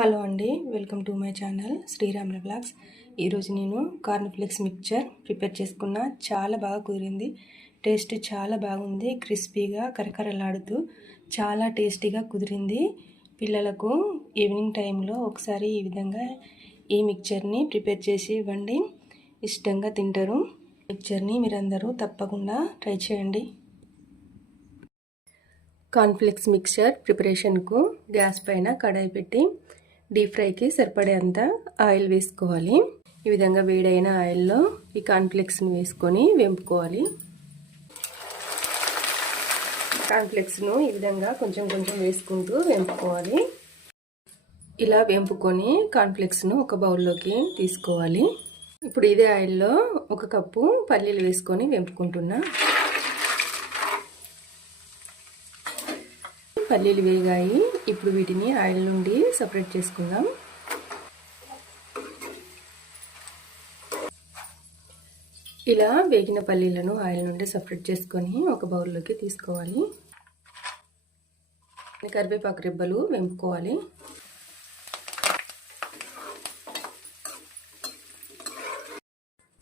Hello అండి, welcome to my channel Sriramula blogs. ఈరోజు నేను కార్న్ఫ్లేక్స్ మిక్చర్ ప్రిపేర్ చేసుకున్నా. చాలా బాగా కుదిరింది. టేస్ట్ చాలా బాగుంది. క్రిస్పీగా కరకరలాడుతూ చాలా టేస్టీగా కుదిరింది. పిల్లలకు ఈవినింగ్ టైంలో ఒకసారి ఈ విధంగా ఈ మిక్చర్ని ప్రిపేర్ చేసి ఇవ్వండి. ఇష్టంగా తింటారు. మిక్చర్ని మీరందరూ తప్పకుండా ట్రై చేయండి. కార్న్ఫ్లేక్స్ మిక్చర్ ప్రిపరేషన్కు గ్యాస్ పైన కడాయి పెట్టి డీప్ ఫ్రైకి సరిపడేంత ఆయిల్ వేసుకోవాలి. ఈ విధంగా వేడైన ఆయిల్లో ఈ కార్న్ఫ్లేక్స్ని వేసుకొని వేంపుకోవాలి. కార్న్ఫ్లేక్స్ను ఈ విధంగా కొంచెం కొంచెం వేసుకుంటూ వేంపుకోవాలి. ఇలా వేంపుకొని కార్న్ఫ్లేక్స్ను ఒక బౌల్లోకి తీసుకోవాలి. ఇప్పుడు ఇదే ఆయిల్లో 1 కప్పు పల్లీలు వేసుకొని వేంపుకుంటున్నా. పల్లీలు వేగాయి. ఇప్పుడు వీటిని ఆయిల్ నుండి సపరేట్ చేసుకుందాం. ఇలా వేగిన పల్లీలను ఆయిల్ నుండి సపరేట్ చేసుకొని ఒక బౌల్లోకి తీసుకోవాలి. కరివేపాకు రెబ్బలు వేంపుకోవాలి.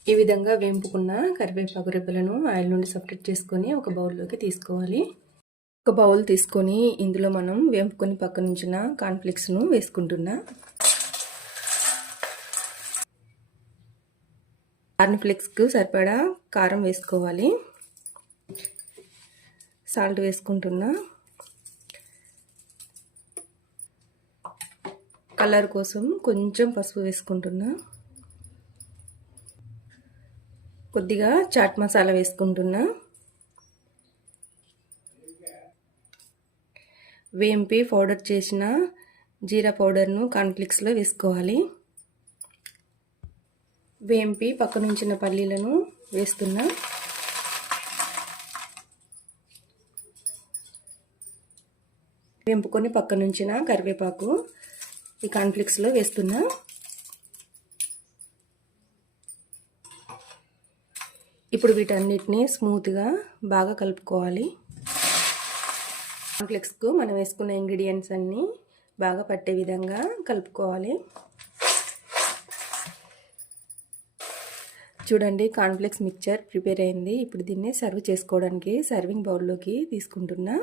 ఈ విధంగా వేంపుకున్న కరివేపాకు రెబ్బలను ఆయిల్ నుండి సపరేట్ చేసుకొని ఒక బౌల్లోకి తీసుకోవాలి. ఒక బౌల్ తీసుకొని ఇందులో మనం వేంపుకొని పక్కన ఉంచిన కార్న్ఫ్లేక్స్ను వేసుకుంటున్నా. కార్న్ఫ్లేక్స్కు సరిపడా కారం వేసుకోవాలి. సాల్ట్ వేసుకుంటున్నా. కలర్ కోసం కొంచెం పసుపు వేసుకుంటున్నా. కొద్దిగా చాట్ మసాలా వేసుకుంటున్నా. వేంపి పౌడర్ చేసిన జీరా పౌడర్ను కార్న్ఫ్లేక్స్లో వేసుకోవాలి. వేంపి పక్కనుంచిన పల్లీలను వేస్తున్నా. వేంపుకొని పక్కనుంచిన కరివేపాకు ఈ కార్న్ఫ్లేక్స్లో వేస్తున్నా. ఇప్పుడు వీటన్నిటిని స్మూత్గా బాగా కలుపుకోవాలి. కార్న్ఫ్లేక్స్కు మనం వేసుకున్న ఇంగ్రీడియంట్స్ అన్నీ బాగా పట్టే విధంగా కలుపుకోవాలి. చూడండి, కార్న్ఫ్లేక్స్ మిక్చర్ ప్రిపేర్ అయింది. ఇప్పుడు దీన్ని సర్వ్ చేసుకోవడానికి సర్వింగ్ బౌల్లోకి తీసుకుంటున్నా.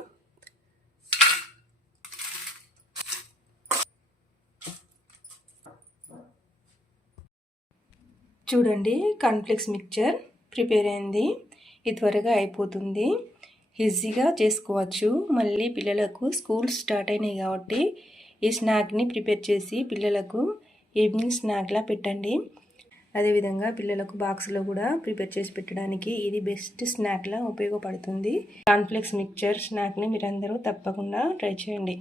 చూడండి, కార్న్ఫ్లేక్స్ మిక్చర్ ప్రిపేర్ అయింది. ఇది త్వరగా అయిపోతుంది. ఈజీగా చేసుకోవచ్చు. మళ్ళీ పిల్లలకు స్కూల్ స్టార్ట్ అయినాయి కాబట్టి ఈ స్నాక్ని ప్రిపేర్ చేసి పిల్లలకు ఈవినింగ్ స్నాక్లా పెట్టండి. అదేవిధంగా పిల్లలకు బాక్స్లో కూడా ప్రిపేర్ చేసి పెట్టడానికి ఇది బెస్ట్ స్నాక్లా ఉపయోగపడుతుంది. కార్న్ఫ్లేక్స్ మిక్చర్ స్నాక్ని మీరందరూ తప్పకుండా ట్రై చేయండి.